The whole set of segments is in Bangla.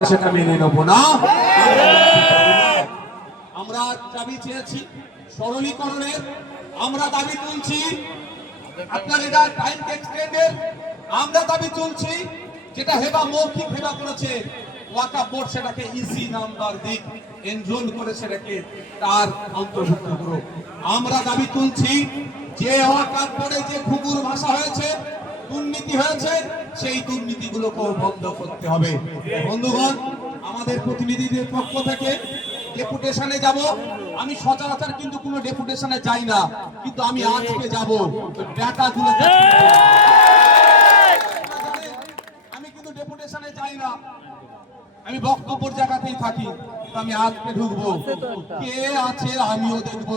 সেটা মেনে নেব না। আমরা দাবি চেয়েছি সরলীকরণের, আমরা দাবি তুলছি আপনার এটা টাইম এক্সটেন্ডের, আমরা দাবি তুলছি যেটা হেবা মৌখিক হেবা করেছে ওয়াকফ বোর্ড সেটাকে ইসি নাম্বার দিক, এনরোল করে সেটাকে তার অন্তর্ভুক্ত করুক। আমরা দাবি তুলছি যে ওয়াকফ বোর্ডে যে ঘুঘুর ভাষা হয়েছে, দুর্নীতি হয়েছে, সেই দুর্নীতিগুলোকেও বন্ধ করতে হবে। বন্ধুগণ, আমাদের প্রতিনিধিদের পক্ষ থেকে ডেপুটেশনে যাব। আমি সচরাচর কিন্তু কোনো ডেপুটেশনে যাই না, কিন্তু আমি আজকে যাব। ব্যাটাগুলো আমি কিন্তু ডেপুটেশনে যাই না, আমি বক্তব্যের জায়গাতেই থাকি, আমি আজকে ঢুকবো। কে আছে আমিও দেখবো।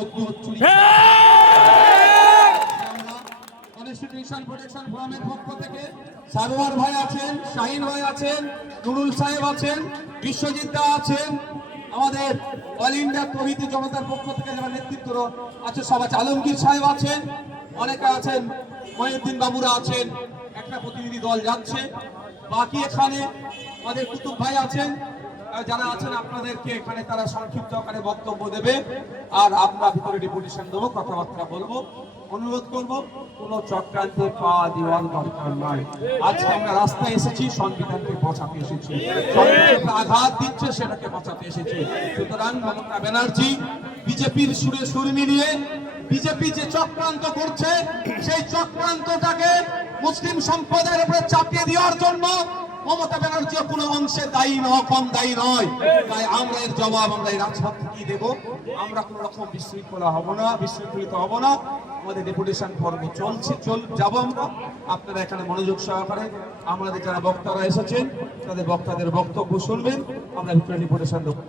কনস্টিটিউশন প্রোটেকশন ফোরামের পক্ষ থেকে সারোয়ার ভাই আছেন, শাহিন ভাই আছেন, নুরুল সাহেব আছেন, বিশ্বজিৎ দা আছেন, আমাদের অল ইন্ডিয়া প্রভৃতি জনতার পক্ষ থেকে যারা নেতৃত্ব আছে সব আছে, আলমগীর সাহেব আছেন, অনেকে আছেন, মহিউদ্দিন বাবুরা আছেন, একটা প্রতিনিধি দল যাচ্ছে। বাকি এখানে আমাদের কুতুব ভাই আছেন, যারা আছেন আপনাদেরকে এখানে তারা সংক্ষিপ্ত আকারে বক্তব্য দেবে, আর আমরা ভিতরে ডেপুটেশন দেবো, কথাবার্তা বলবো। অনুরোধ করবো কোন চক্রান্তে পা দেওয়ার দরকার নয়। আজকে আমরা রাস্তায় এসেছি সংবিধানকে বাঁচাতে এসেছি, আঘাত দিচ্ছে সেটাকে বাঁচাতে এসেছি। সুতরাং মমতা ব্যানার্জি বিজেপির সুরে সুর মিলিয়ে বিজেপি যে চক্রান্ত করছে সেই চক্রান্তটাকে মুসলিম সম্প্রদায়ের উপরে চাপিয়ে দেওয়ার জন্য মমতা ব্যানার্জি কোনো অংশে দায়ী নয়, কম দায়ী নয়। তাই আমরা এর জবাব আমরা এই রাজপথ থেকেই দেবো। আমরা কোনো রকম বিশৃঙ্খলা হব না, বিশৃঙ্খলিত হব না। আমাদের ডেপুটেশন পর্ব চলছে, যাবো আমরা। আপনারা এখানে মনোযোগ সহকারে আমাদের যারা বক্তারা এসেছেন তাদের বক্তাদের বক্তব্য শুনবেন, আমরা ভিতরে ডেপুটেশন দেবো।